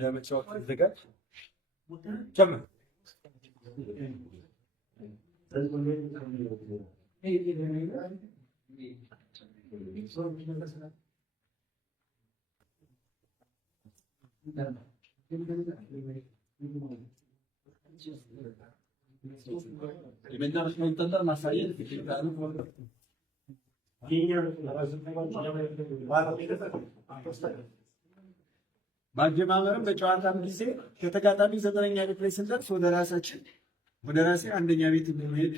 ለመጫወት ተዘጋጅ። ጀምር። የመጨረሻውን ጠጠር ማሳየት ማጀማመርም በጨዋታም ጊዜ ከተጋጣሚ 9ኛ ቤት ላይ ስንደርስ ወደ ራሴ አንደኛ ቤት እንደሚሄድ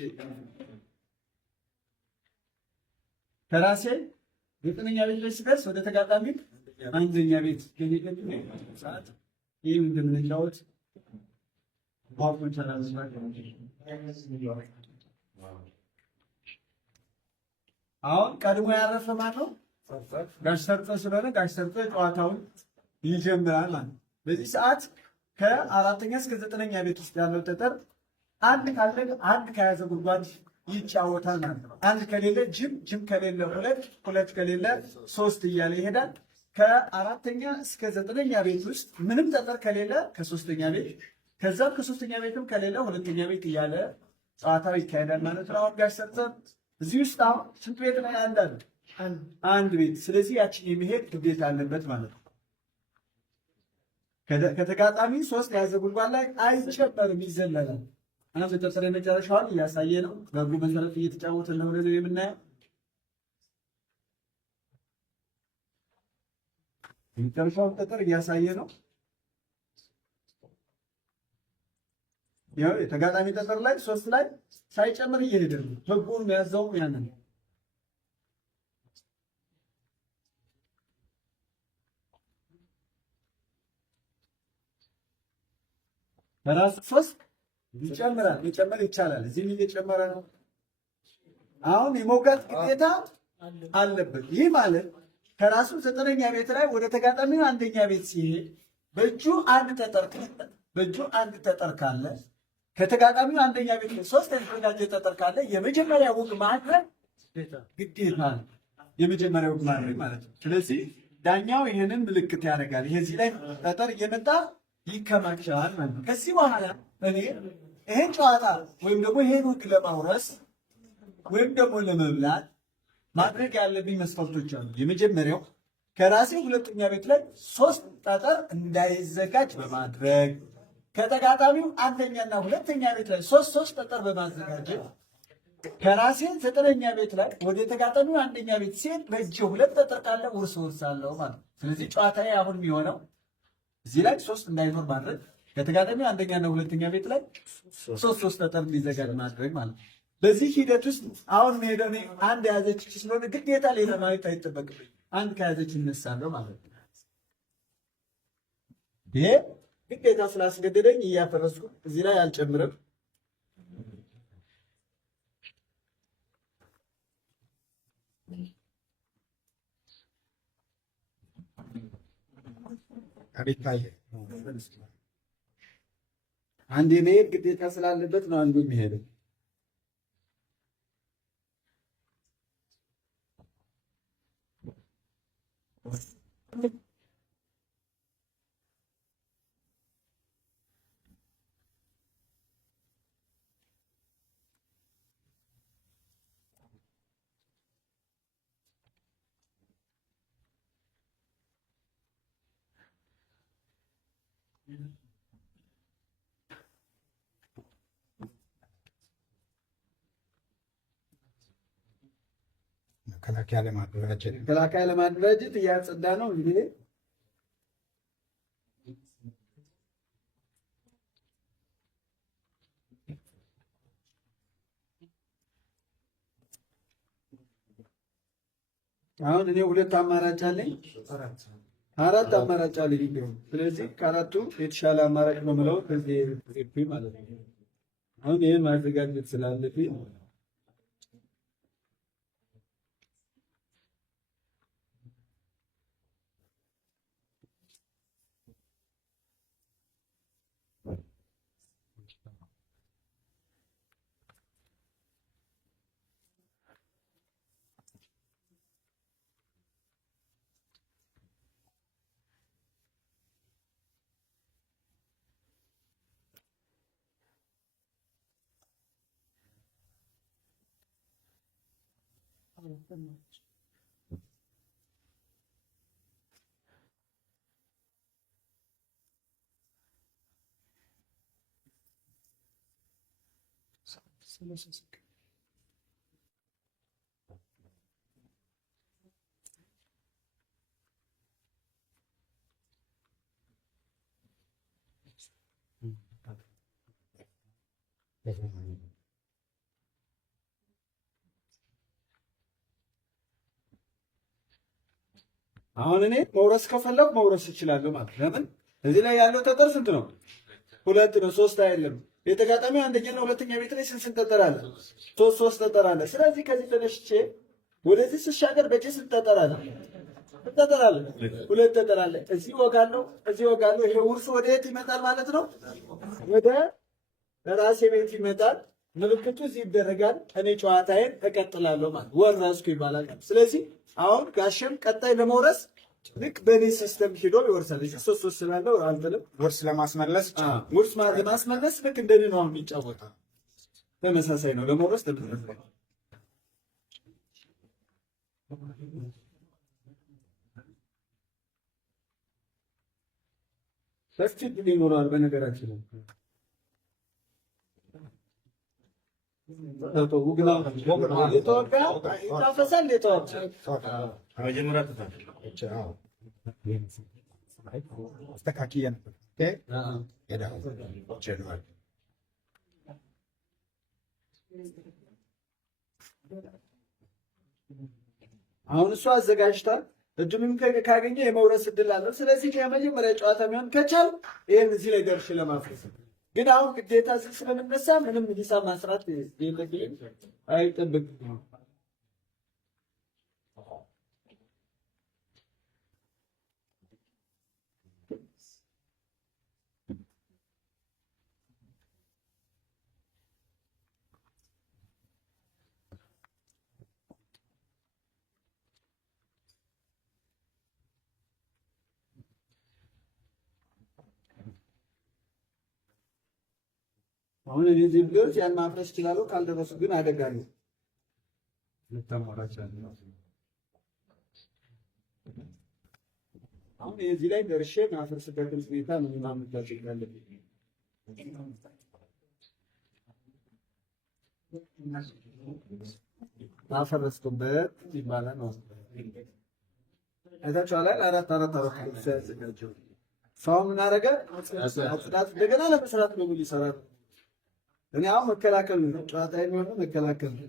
ከራሴ 9ኛ ቤት ላይ ስደርስ ወደ ተጋጣሚ አንደኛ ቤት ገኝገኝ ሰዓት ይህም እንደምንጫወት አሁን ቀድሞ ያረፈ ማለት ነው። ጋሽ ሰርጠ ስለሆነ ጋሽ ሰርጠ ጨዋታውን ይጀምራል ማለት ነው። በዚህ ሰዓት ከ4ኛ እስከ 9ኛ ቤት ውስጥ ያለው ጠጠር አንድ ካለ አንድ ከያዘ ጉድጓድ ይጫወታል ማለት ነው። አንድ ከሌለ ጅም ከሌለ ሁለት ከሌለ 3 እያለ ይሄዳል። ከ4ኛ እስከ 9ኛ ቤት ውስጥ ምንም ጠጠር ከሌለ ከ3ኛ ቤት ከዛም ከ3ኛ ቤትም ከሌለ 2ኛ ቤት እያለ ጨዋታው ይካሄዳል ማለት ነው። አሁን ጋሽ ሰርጠ እዚህ ውስጥ አሁን ስንት ቤት ላይ አንድ ቤት። ስለዚህ ያችን የመሄድ ግዴታ አለበት ማለት ነው። ከተጋጣሚ 3 የያዘ ጉድጓድ ላይ አይጨመርም፣ ይዘለላል። አሁን በጠጠር የመጨረሻውን እያሳየ ነው። በህጉ መሰረት እየተጫወተ ነው የምናየው። የመጨረሻውን ጠጠር እያሳየ ነው። ያው የተጋጣሚ ጠጠር ላይ 3 ላይ ሳይጨምር እየሄደ ነው። ህጉን የሚያዘው ያንን በራሱ 3 ይጨምራል። መጨመር ይቻላል። እዚህም እየጨመረ ነው። አሁን የመውጋት ግዴታ አለበት። ይህ ማለት ከራሱ 9ኛ ቤት ላይ ወደ ተጋጣሚው አንደኛ ቤት ሲሄድ በእጁ አንድ ጠጠር ካለ ከተጋጣሚው አንደኛ ቤት 3 የተዘጋጀ ጠጠር ካለ የመጀመሪያ ውግ ማድረግ ግዴታ ነው። የመጀመሪያ ውግ ማድረግ ማለት ነው። ስለዚህ ዳኛው ይህንን ምልክት ያደርጋል። ይሄ ላይ ጠጠር እየመጣ ይከማቻል ማለት ነው። ከዚህ በኋላ እኔ ይሄን ጨዋታ ወይም ደግሞ ይሄን ውግ ለማውረስ ወይም ደግሞ ለመብላት ማድረግ ያለብኝ መስፈርቶች አሉ። የመጀመሪያው ከራሴ 2ኛ ቤት ላይ 3 ጠጠር እንዳይዘጋጅ በማድረግ ከተጋጣሚው 1ኛና 2ኛ ቤት ላይ 3 ጠጠር በማዘጋጀት ከራሴ 9ኛ ቤት ላይ ወደ ተጋጣሚው 1ኛ ቤት ሲሄድ በእጅ 2 ጠጠር ካለ ውርስ አለው ማለት ነው። ስለዚህ ጨዋታዬ አሁን የሚሆነው እዚህ ላይ 3 እንዳይኖር ማድረግ ከተጋጣሚው 1ኛና 2ኛ ቤት ላይ 3 ጠጠር እንዲዘጋጅ ማድረግ ማለት ነው። በዚህ ሂደት ውስጥ አሁን ሄደኔ አንድ የያዘች ስለሆነ ግዴታ ሌላ ማየት አይጠበቅብኝ። አንድ ከያዘች እነሳለሁ ማለት ነው። ይሄ ግዴታ ስላስገደደኝ እያፈረስኩ እዚህ ላይ አልጨምርም። አንድ የመሄድ ግዴታ ስላለበት ነው አንዱ የሚሄደው። መከላከያ ለማደራጀት እያጸዳ ነው እንግዲህ አሁን እኔ 2 አማራጭ አለኝ፣ 4 አማራጭ አለኝ። ስለዚህ ከአራቱ የተሻለ አማራጭ ነው የምለው ከዚህ ማለት ነው። አሁን ይሄን ማዘጋጀት ስላለብኝ አሁን እኔ መውረስ ከፈለኩ መውረስ እችላለሁ ማለት ለምን እዚህ ላይ ያለው ጠጠር ስንት ነው? ሁለት ነው፣ ሶስት አይደለም። የተጋጣሚው አንደኛና ሁለተኛ ቤት ላይ ስንት ጠጠር አለ? ሶስት ጠጠር አለ። ስለዚህ ከዚህ ተነስቼ ወደዚህ ስሻገር በእጄ ስንት ጠጠር አለ? ጠጠር አለ፣ ሁለት ጠጠር አለ። እዚህ ወጋለሁ፣ እዚህ ወጋለሁ። ይሄ ውርሱ ወደ የት ይመጣል ማለት ነው? ወደ ራሴ ቤት ይመጣል። ምልክቱ እዚህ ይደረጋል። እኔ ጨዋታዬን እቀጥላለሁ ማለት ወረስኩ ይባላል። ስለዚህ አሁን ጋሸም ቀጣይ ለመውረስ ልክ በእኔ ሲስተም ሄዶ ይወርሳል። እዚህ ሶስት ስላለው አልጥልም። ውርስ ለማስመለስ ለማስመለስ ልክ እንደኔ ነው የሚጫወተው። ተመሳሳይ ነው ለመውረስ ተመሳሳይ ነው። ሰፊ ድል ይኖራል በነገራችን ነው። አሁን እሱ አዘጋጅቷል። እድሉን ካገኘ የመውረስ እድል አለው። ስለዚህ ከመጀመሪያ ጨዋታ የሚሆን ከቻል ይህን እዚህ ላይ ደርሼ ለማፍረስ ግን አሁን ግዴታ ስለምነሳ ምንም ሂሳብ ማስራት የለብኝም፣ አይጠብቅም። አሁን እኔ እዚህ ብሎት ያን ማፍረስ ይችላሉ። ካልደረሱ ግን አደጋ ነው። አሁን እዚህ ላይ ደርሼ ማፍረስበትን ሁኔታ ነው ማመጣት ይችላል። ማፈረስኩበት ይባላል ነው። አይታችኋል። አራት ያዘጋጀው ሰው ምን አደረገ? አጽዳት እንደገና ለመስራት ነው ሊሰራ። እኔ አሁን መከላከል ነው ጨዋታ የሚሆነው መከላከል ነው።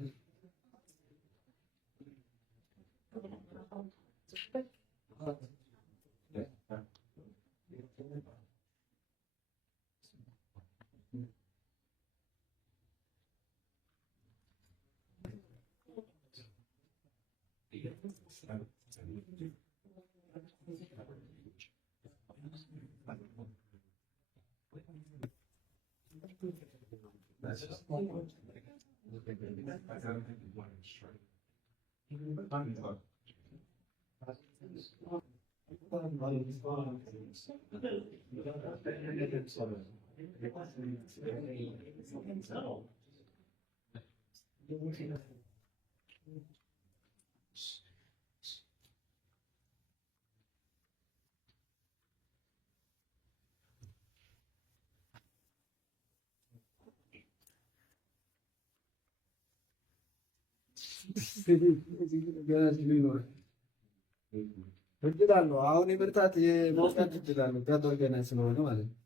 እድል አለው። አሁን የብርታት የመውጣት እድል አለው። ጠጠር ገና ስለሆነ ማለት ነው።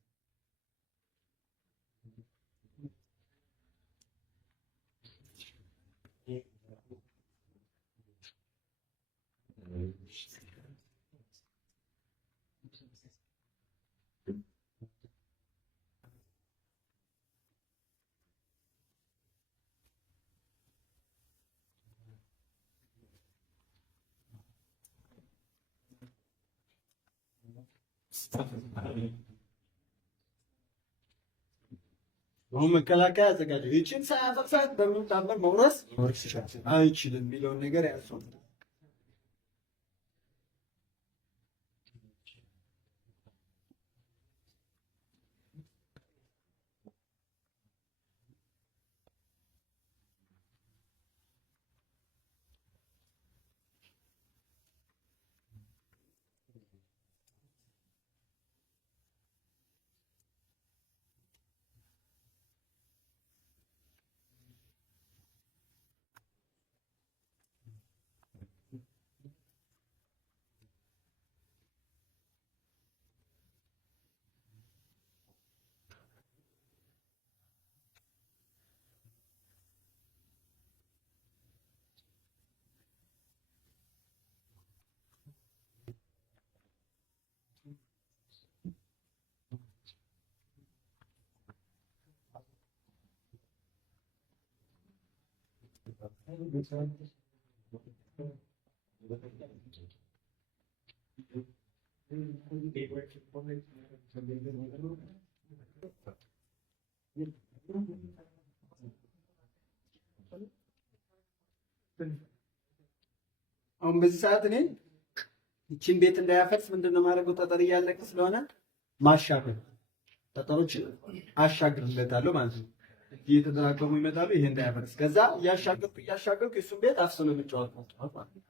አሁን መከላከያ አዘጋጀ። ይህችን ሳያፈርሳት በምን ታምር መውረስ አይችልም የሚለውን ነገር ያሰው አሁን በዚህ ሰዓት እኔ ይቺን ቤት እንዳያፈርስ ምንድነው ማድረገው? ጠጠር እያለቀ ስለሆነ ማሻገር ጠጠሮች አሻግርለታለሁ ማለት ነው። እየተደራገሙ ይመጣሉ። ይሄ እንዳያፈርስ ከዛ እያሻገርኩ የሱን ቤት አፍሰው ነው የሚጫወት ማለት ነው።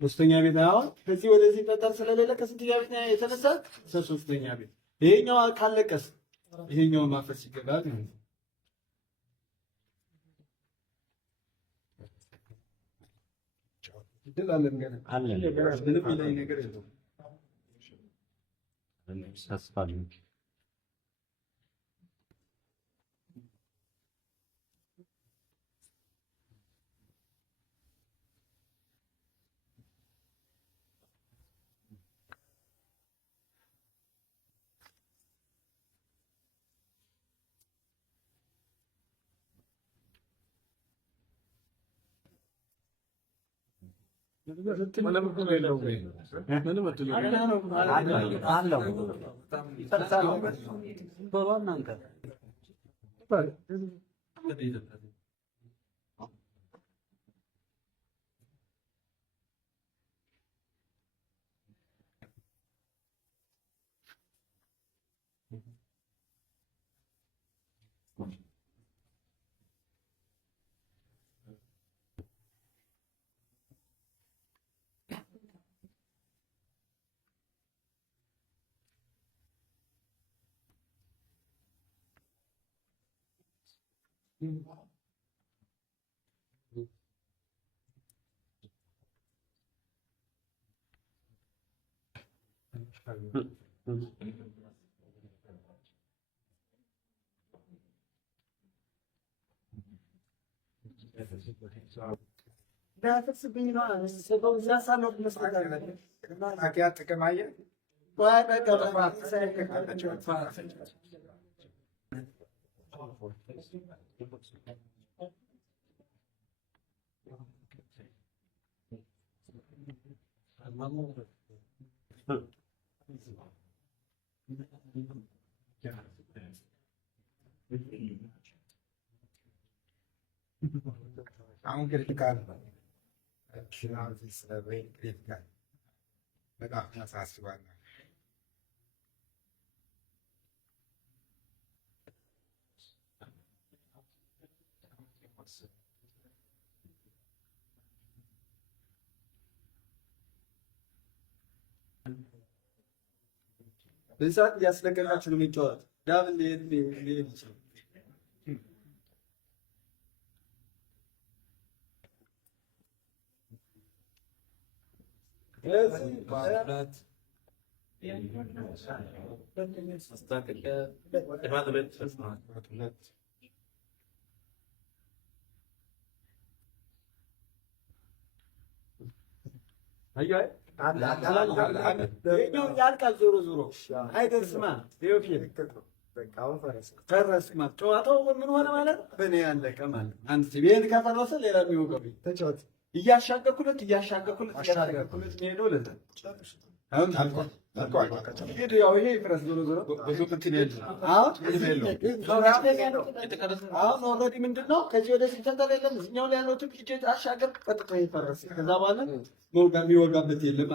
ሶስተኛ ቤት አሁን ከዚህ ወደዚህ ጠጠር ስለሌለ ከስንተኛ ቤት የተነሳ ሶስተኛ ቤት ይሄኛው ካለቀስ ይሄኛውን ማፈስ ይገባል ማለት ነው። ይደላለን ገና አለ ምንም ላይ ነገር የለም። ተስፋለኝ አሁን ክሪቲካል ፊናንስ ስለበይ ክሪቲካል በጣም ያሳስባል። በዚህ ሰዓት እያስለቀቃችሁ ነው የሚጫወት ዳብል ሊሄድ ይችላል። ያልቃል። ዞሮ ዞሮ አይደርስማ። ፈረስማ ጨዋታው ምን ሆነ ማለት በእኔ ያለቀ ማለት አንድ ይሄን ከፈረሰ ሌላ የሚወቀው ተጫወት እያሻገርኩለት ሄዶ ለዛ አሁን አልቋል። ያው ይሄ ፍረስ ዞሮ ዞሮ ብዙ እንትን የለም። አሁን ኦልሬዲ ምንድን ነው ከዚህ ወደ ሲንተር የለም። እዚህኛው ላይ ያለው ትም ሂጅ አሻገር ቀጥታ ይፈረስ። ከዛ በኋላ የሚወጋበት የለም።